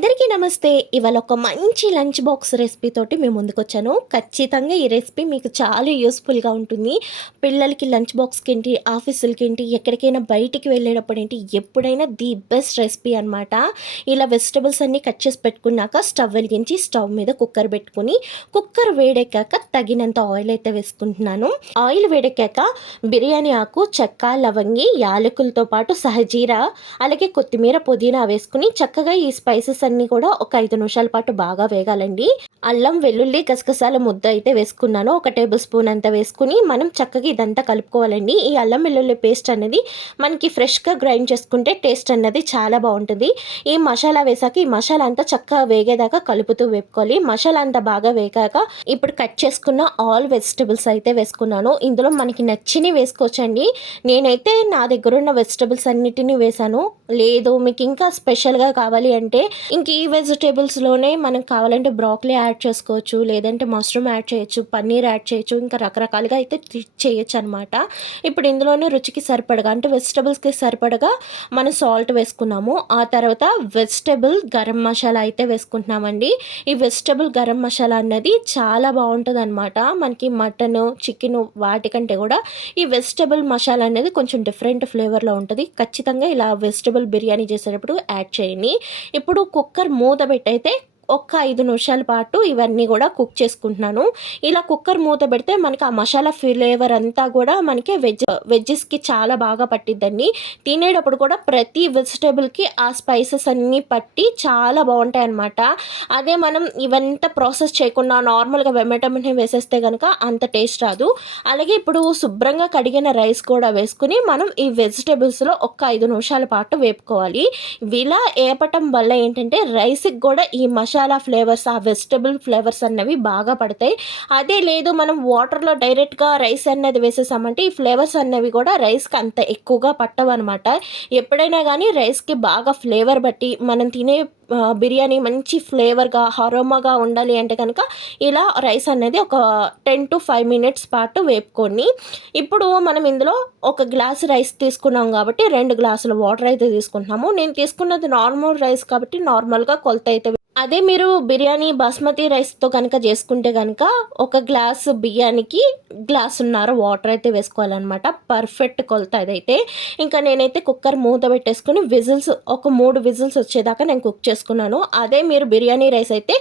అందరికీ నమస్తే. ఇవాళ ఒక మంచి లంచ్ బాక్స్ రెసిపీ తోటి మేము ముందుకొచ్చాను. ఖచ్చితంగా ఈ రెసిపీ మీకు చాలా యూస్‌ఫుల్‌గా ఉంటుంది. పిల్లలకి లంచ్ బాక్స్‌కేంటి, ఆఫీసులకేంటి, ఎక్కడికైనా బయటికి వెళ్ళేటప్పుడేంటి, ఎప్పుడైనా ది బెస్ట్ రెసిపీ అనమాట. ఇలా వెజిటబుల్స్ అన్నీ కట్ చేసి పెట్టుకున్నాక స్టవ్ వెలిగించి స్టవ్ మీద కుక్కర్ పెట్టుకొని, కుక్కర్ వేడెక్కాక తగినంత ఆయిల్ అయితే వేసుకుంటున్నాను. ఆయిల్ వేడెక్కాక బిర్యానీ ఆకు, చెక్క, లవంగి, యాలకులతో పాటు సహజీరా, అలాగే కొత్తిమీర, పుదీనా వేసుకొని చక్కగా ఈ స్పైసెస్ అన్నీ కూడా ఒక 5 నిమిషాల పాటు బాగా వేగాలండి. అల్లం, వెల్లుల్లి, గసగసాల ముద్ద అయితే వేసుకున్నాను. ఒక టేబుల్ స్పూన్ అంత వేసుకుని మనం చక్కగా ఇదంతా కలుపుకోవాలండి. ఈ అల్లం వెల్లుల్లి పేస్ట్ అనేది మనకి ఫ్రెష్‌గా గ్రైండ్ చేసుకుంటే టేస్ట్ అన్నది చాలా బావుంటది. ఈ మసాలా వేసాక ఈ మసాలా అంతా చక్కగా వేగేదాకా కలుపుతూ వేపుకోవాలి. మసాలా అంతా బాగా వేగాక ఇప్పుడు కట్ చేసుకున్న ఆల్ వెజిటబుల్స్ అయితే వేసుకున్నాను. ఇందులో మనకి నచ్చినవి వేసుకోవచ్చండి. నేనైతే నా దగ్గరున్న వెజిటబుల్స్ అన్నిటిని వేశాను. లేదు మీకు ఇంకా స్పెషల్‌గా కావాలి అంటే ఇంక ఈ వెజిటబుల్స్‌లోనే మనకు కావాలంటే బ్రోకలీ యాడ్ చేసుకోవచ్చు. లేదంటే మష్రూమ్ యాడ్ చేయొచ్చు. పన్నీర్ యాడ్ చేయొచ్చు. ఇంకా రకరకాలుగా అయితే చేయొచ్చనమాట. ఇప్పుడు ఇందులోనే రుచికి సరిపడగా అంటే వెజిటబుల్స్‌కి సరిపడగా మనం సాల్ట్ వేసుకున్నాము. ఆ తర్వాత వెజిటబుల్ గరం మసాలా అయితే వేసుకుంటున్నామండి. ఈ వెజిటబుల్ గరం మసాలా అన్నది చాలా బావుంటదనమాట. మనకి మటను, చికెను వాటికంటే కూడా ఈ వెజిటబుల్ మసాలా అనేది కొంచెం డిఫరెంట్ ఫ్లేవర్‌లో ఉంటది. ఖచ్చితంగా ఇలా వెజిటబుల్ బిర్యానీ చేసేటప్పుడు యాడ్ చేయండి. ఇప్పుడు కుక్కర్ మూత పెట్టయితే ఒక్క 5 నిమిషాల పాటు ఇవన్నీ కూడా కుక్ చేసుకుంటున్నాను. ఇలా కుక్కర్ మూత పెడితే మనకి ఆ మసాలా ఫ్లేవర్ అంతా కూడా మనకి వెజ్జెస్‌కి చాలా బాగా పట్టిద్దండి. తినేటప్పుడు కూడా ప్రతి వెజిటబుల్‌కి ఆ స్పైసెస్ అన్నీ పట్టి చాలా బావుంటాయన్నమాట. అదే మనం ఇవంతా ప్రాసెస్ చేయకుండా నార్మల్‌గా వెంబటనే వేసేస్తే గనక అంత టేస్ట్ రాదు. అలాగే ఇప్పుడు శుభ్రంగా కడిగిన రైస్ కూడా వేసుకొని మనం ఈ వెజిటబుల్స్‌లో ఒక్క 5 నిమిషాల పాటు వేపుకోవాలి. ఇలా ఏపటం వల్ల ఏంటంటే రైస్‌కి కూడా ఈ మసాలా ఫ్లేవర్స్, ఆ వెజిటబుల్ ఫ్లేవర్స్ అన్నవి బాగా పడతాయి. అదే లేదు మనం వాటర్‌లో డైరెక్ట్‌గా రైస్ అన్నది వేసేసామంటే ఈ ఫ్లేవర్స్ అన్నవి కూడా రైస్‌కి అంత ఎక్కువగా పట్టవనమాట. ఎప్పుడైనా గానీ రైస్‌కి బాగా ఫ్లేవర్ బట్టి మనం తినే బిర్యానీ మంచి ఫ్లేవర్‌గా, అరోమాగా ఉండాలి అంటే కనుక ఇలా రైస్ అనేది ఒక 10-5 మినిట్స్ పాటు వేపుకొని, ఇప్పుడు మనం ఇందులో ఒక గ్లాస్ రైస్ తీసుకున్నాం కాబట్టి 2 గ్లాసుల వాటర్ అయితే తీసుకుంటున్నాము. నేను తీసుకున్నది నార్మల్ రైస్ కాబట్టి నార్మల్‌గా కొలత అయితే అదే మీరు బిర్యానీ బాస్మతి రైస్‌తో కనుక చేసుకుంటే గనక ఒక గ్లాసు బియ్యానికి గ్లాసున్నర వాటర్ అయితే వేసుకోవాలనమాట. పర్ఫెక్ట్ కొలత అదైతే. ఇంకా నేనైతే కుక్కర్ మూత పెట్టేసుకొని ఒక 3 విజిల్స్ వచ్చేదాకా నేను కుక్ చేసుకున్నాను. అదే మీరు బిర్యానీ రైస్ అయితే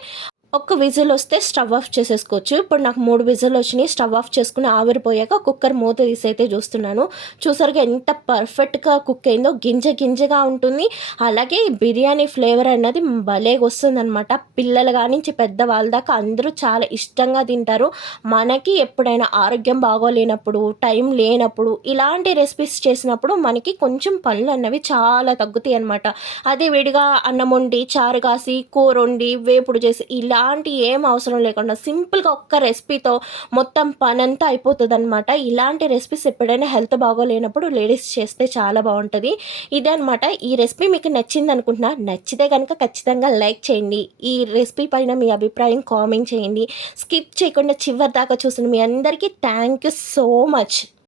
ఒక్క విజిల్ వస్తే స్టవ్ ఆఫ్ చేసేసుకోవచ్చు. ఇప్పుడు నాకు 3 విజిల్లొచ్చినియి. స్టవ్ ఆఫ్ చేసుకొని ఆవిరిపోయాక కుక్కర్ మూత తీసైతే చూస్తున్నాను. చూసారుగా ఎంత పర్ఫెక్ట్‌గా కుక్ అయిందో. గింజ గింజగా ఉంటుంది. అలాగే బిర్యానీ ఫ్లేవర్ అన్నది భలేగొస్తుందనమాట. పిల్లల కానించి పెద్దవాళ్ళ దాకా అందరూ చాలా ఇష్టంగా తింటారు. మనకి ఎప్పుడైనా ఆరోగ్యం బాగోలేనప్పుడు, టైం లేనప్పుడు ఇలాంటి రెసిపీస్ చేసినప్పుడు మనకి కొంచెం పనులన్నవి చాలా తగ్గుతాయనమాట. అదే విడిగా అన్నం వండి, చారు కాసి, కూరొండి, వేపుడు చేసి ఇలాంటి ఏం అవసరం లేకుండా సింపుల్‌గా ఒక్క రెసిపీతో మొత్తం పనంతా అయిపోతదనమాట. ఇలాంటి రెసిపీస్ ఎప్పుడైనా హెల్త్ బాగోలేనప్పుడు లేడీస్ చేస్తే చాలా బావుంటది. ఇదే అనమాట. ఈ రెసిపీ మీకు నచ్చిందనుకుంటున్నా. నచ్చితే గనక ఖచ్చితంగా లైక్ చేయండి. ఈ రెసిపీ పైన మీ అభిప్రాయం కామెంట్ చేయండి. స్కిప్ చేయకుండా చివరి దాకా చూసిన మీ అందరికీ థ్యాంక్ యూ సో మచ్.